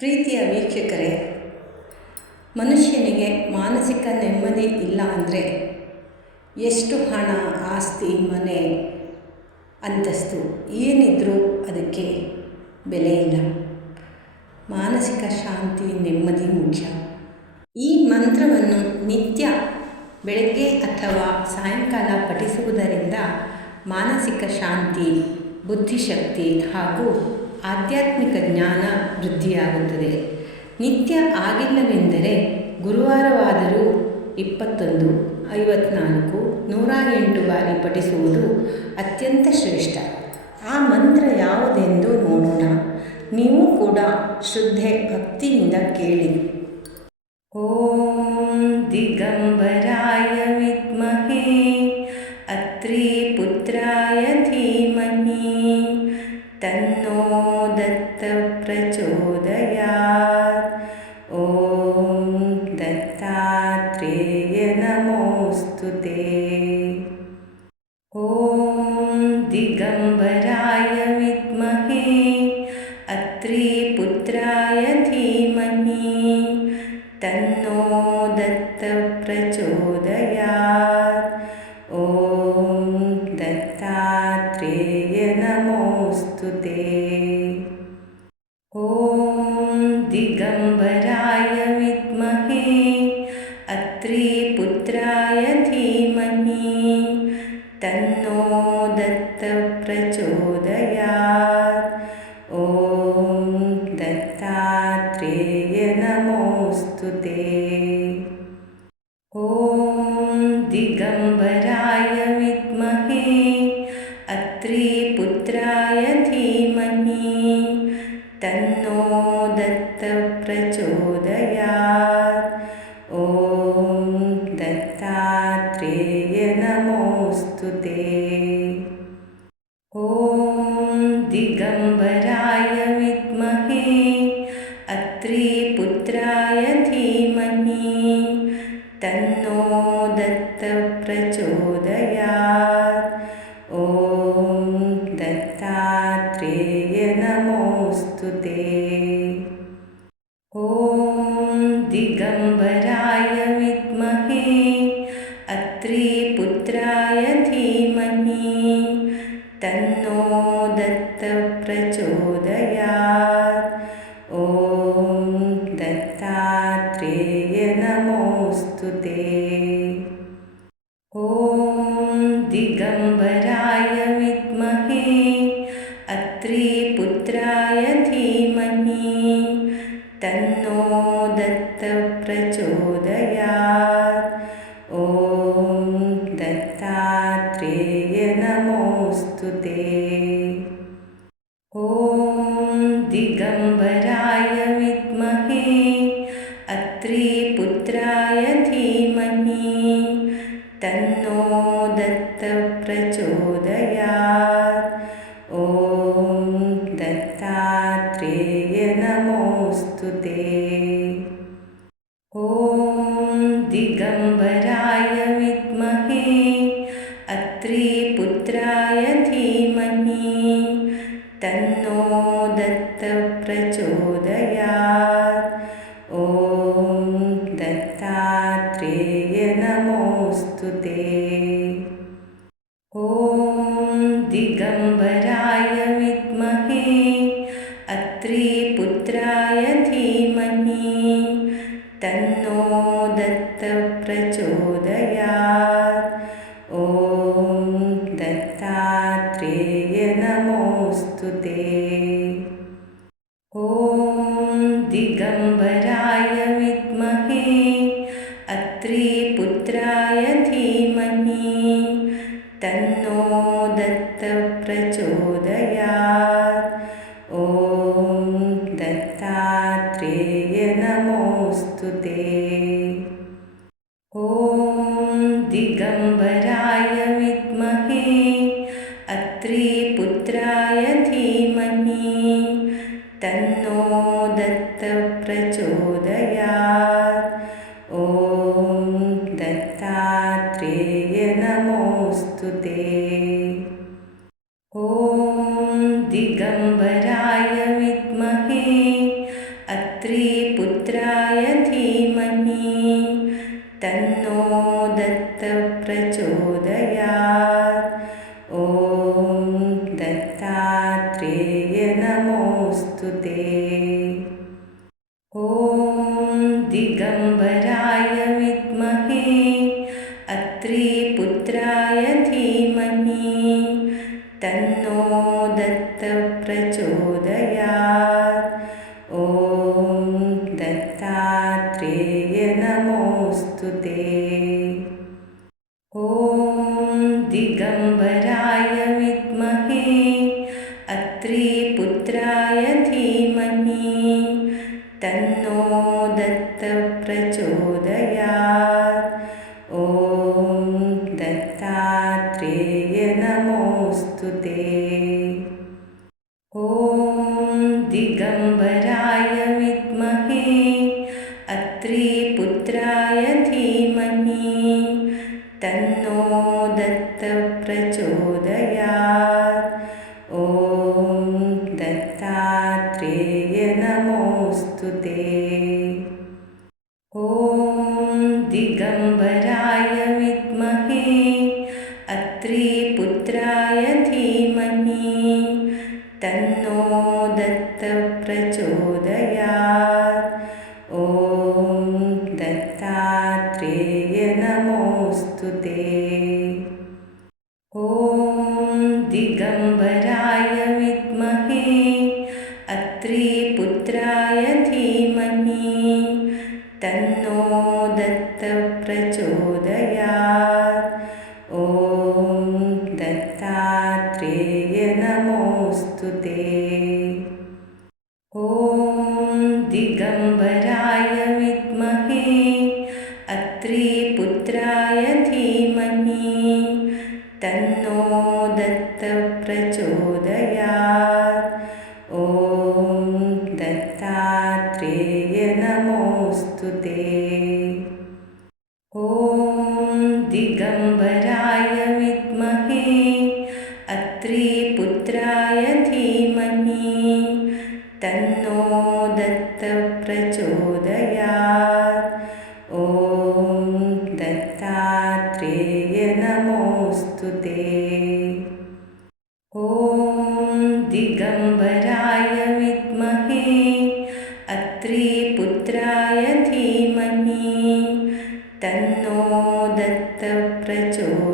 ಪ್ರೀತಿಯ ವೀಕ್ಷಕರೇ, ಮನುಷ್ಯನಿಗೆ ಮಾನಸಿಕ ನೆಮ್ಮದಿ ಇಲ್ಲ ಅಂದರೆ ಎಷ್ಟು ಹಣ, ಆಸ್ತಿ, ಮನೆ, ಅಂತಸ್ತು ಏನಿದ್ರೂ ಅದಕ್ಕೆ ಬೆಲೆ ಇಲ್ಲ. ಮಾನಸಿಕ ಶಾಂತಿ, ನೆಮ್ಮದಿ ಮುಖ್ಯ. ಈ ಮಂತ್ರವನ್ನು ನಿತ್ಯ ಬೆಳಗ್ಗೆ ಅಥವಾ ಸಾಯಂಕಾಲ ಪಠಿಸುವುದರಿಂದ ಮಾನಸಿಕ ಶಾಂತಿ, ಬುದ್ಧಿಶಕ್ತಿ ಹಾಗೂ ಆಧ್ಯಾತ್ಮಿಕ ಜ್ಞಾನ ವೃದ್ಧಿಯಾಗುತ್ತದೆ. ನಿತ್ಯ ಆಗಿಲ್ಲವೆಂದರೆ ಗುರುವಾರವಾದರೂ 21, 54, 108 ಬಾರಿ ಪಠಿಸುವುದು ಅತ್ಯಂತ ಶ್ರೇಷ್ಠ. ಆ ಮಂತ್ರ ಯಾವುದೆಂದು ನೋಡೋಣ. ನೀವು ಕೂಡ ಶ್ರದ್ಧೆ ಭಕ್ತಿಯಿಂದ ಕೇಳಿ. ಓಂ ದಿಗಂಬರಾಯ ವಿದ್ಮಹೇ ಅತ್ರಿ ಪುತ್ರಾಯ ಧೀಮಹಿ ತನ್ನೋ ದತ್ತ ಪ್ರಚೋದಯಾತ್. ಓಂ ದತ್ತಾತ್ರೇಯ ನಮೋಸ್ತುತೇ. ಓಂ ದಿಗಂಬರಾಯ ವಿದ್ಮಹೇ ಅತ್ರಿ ಪುತ್ರಾಯ ಧೀಮಹಿ ತನ್ನೋ ದತ್ತ ಪ್ರಚೋದಯಾತ್. ಓಂ ದತ್ತಾತ್ರೇಯ ನಮೋಸ್ತುತೇ. ಓಂ ದಿಗಂಬರಾಯ ವಿದ್ಮಹೇ ಅತ್ರಿ ಪುತ್ರಾಯ ಧೀಮಹಿ ತನ್ನೋ ದತ್ತ ಪ್ರಚೋದಯಾತ್. ಓಂ ದತ್ತಾತ್ರೇಯ ನಮೋಸ್ತುತೇ. ಓಂ ದಿಗಂಬರಾಯ ವಿದ್ಮಹೇ ಅತ್ರಿ ಪುತ್ರಾಯ ಧೀಮಹಿ ತನ್ನೋ ದತ್ತ ಪ್ರಚೋದಯಾತ್. ಓಂ ದತ್ತಾತ್ರೇಯ ನಮೋಸ್ತುತೇ. ಓಂ ದಿಗಂಬರಾಯ ವಿದ್ಮಹೇ ಅತ್ರಿ ಪುತ್ರಾಯ ಧೀಮಹಿ ತನ್ನೋ ದತ್ತ ಪ್ರಚೋದಯಾತ್. ಓಂ ದತ್ತಾತ್ರೇಯ ನಮೋಸ್ತುತೇ. ಓಂ ದಿಗಂಬರಾಯ ವಿದ್ಮಹೇ ಅತ್ರಿ ಪುತ್ರಾಯ ಧೀಮಹಿ ತನ್ನೋ ದತ್ತ ಪ್ರಚೋದಯಾತ್. ಓಂ ದತ್ತಾತ್ರೇಯ ನಮೋಸ್ತುತೇ. ಓಂ ದಿಗಂಬರಾಯ ವಿದ್ಮಹೇ ಅತ್ರಿ ಪುತ್ರಾಯ ಧೀಮಹಿ ತನ್ನೋ ದತ್ತ ಪ್ರಚೋದಯಾತ್. ಓಂ ದತ್ತಾತ್ರೇಯ ನಮೋಸ್ತುತೇ. ಓಂ ದಿಗಂಬರಾಯ ವಿದ್ಮಹೇ ಅತ್ರಿ ಪುತ್ರಾಯ ಧೀಮಹಿ ತನ್ನೋ ದತ್ತ ಪ್ರಚೋದಯಾತ್. ಓಂ ದತ್ತಾತ್ರೇಯ ನಮೋಸ್ತುತೇ. ಓಂ ದಿಗಂಬರಾಯ ವಿದ್ಮಹೇ ಅತ್ರಿ ಪುತ್ರಾಯ ಧೀಮಹಿ ತನ್ನೋ ದತ್ತ ಪ್ರಚೋದಯಾತ್. ಓಂ ದತ್ತಾತ್ರೇಯ ನಮೋಸ್ತುತೇ. ಓಂ ದಿಗಂಬರಾಯ ವಿದ್ಮಹೇ ಅತ್ರಿ ಪುತ್ರಾಯ ಧೀಮಹಿ ತನ್ನೋ ದತ್ತ ಪ್ರಚೋದಯಾತ್. ಓಂ ದತ್ತಾತ್ರೇಯ ನಮೋಸ್ತುತೇ. ಓಂ ದಿಗಂಬರಾಯ ವಿದ್ಮಹೇ ಅತ್ರಿ ಪುತ್ರಾಯ ಧೀಮಹಿ ತನ್ನೋ ದತ್ತ ಪ್ರಚೋದಯಾತ್. ಓಂ ದತ್ತಾತ್ರೇಯ ನಮೋಸ್ತುತೇ. ಓಂ ದಿಗಂಬರಾಯ ವಿದ್ಮಹೇ ಅತ್ರಿ ಪುತ್ರಾಯ ಧೀಮಹಿ ತನ್ನೋ ದತ್ತ ಪ್ರಚೋದಯಾತ್. ಓಂ ದತ್ತಾತ್ರೇಯ ನಮೋಸ್ತುತೇ. ಓಂ ದಿಗಂಬರಾಯ ವಿದ್ಮಹೇ अत्रिपुत्राय धीमहि तन्नो दत्तः प्रचोदयात्। ॐ दत्तात्रेय नमोऽस्तु ते। ॐ दिगम्बराय विद्महे अत्रिपुत्राय धीमहि तन्नो दत्तः प्रचोदयात्। ॐ दत्तात्रेय नमोऽस्तु ते। ॐ दिगम्बराय विद्महे अत्रिपुत्राय धीमहि तन्नो दत्तः प्रचोदयात्। ॐ दत्तात्रेय नमोऽस्तु ते। ॐ दिगम्बराय विद्महे अत्रिपुत्राय धीमहि तन्नो दत्तः प्रचोदयात्। ॐ दत्तात्रेय नमोऽस्तु ते। ॐ दिगम्बराय विद्महे अत्रिपुत्राय धीमहि तन्नो दत्तः प्रचोदयात्। ॐ दत्तात्रेय नमोऽस्तु ते। ॐ दिगम्बराय विद्महे अत्रिपुत्राय धीमहि तन्नो दत्तः प्रचोदयात्। ॐ दत्तात्रेय नमोऽस्तु ते। ॐ दिगम्बराय विद्महे अत्रिपुत्राय धीमहि तन्नो दत्तः प्रचोदयात्। ॐ दत्तात्रेय नमोऽस्तु ते। ॐ दिगम्बराय विद्महे अत्रिपुत्राय धीमहि तन्नो दत्तः प्रचोदयात्। ॐ दत्तात्रेय नमोऽस्तु ते। ॐ दिगम्बराय विद्महे अत्रिपुत्राय धीमहि तन्नो दत्तः प्रचोदयात्। ॐ दत्तात्रेय नमोऽस्तु ते। ॐ दिगम्बराय विद्महे अत्रिपुत्राय धीमहि तन्नो दत्तः प्रचोदयात्। ॐ दत्तात्रेय नमोऽस्तु ते। ॐ दिगम्बराय विद्महे अत्रिपुत्राय धीमहि तन्नो दत्तः प्रचोदयात्।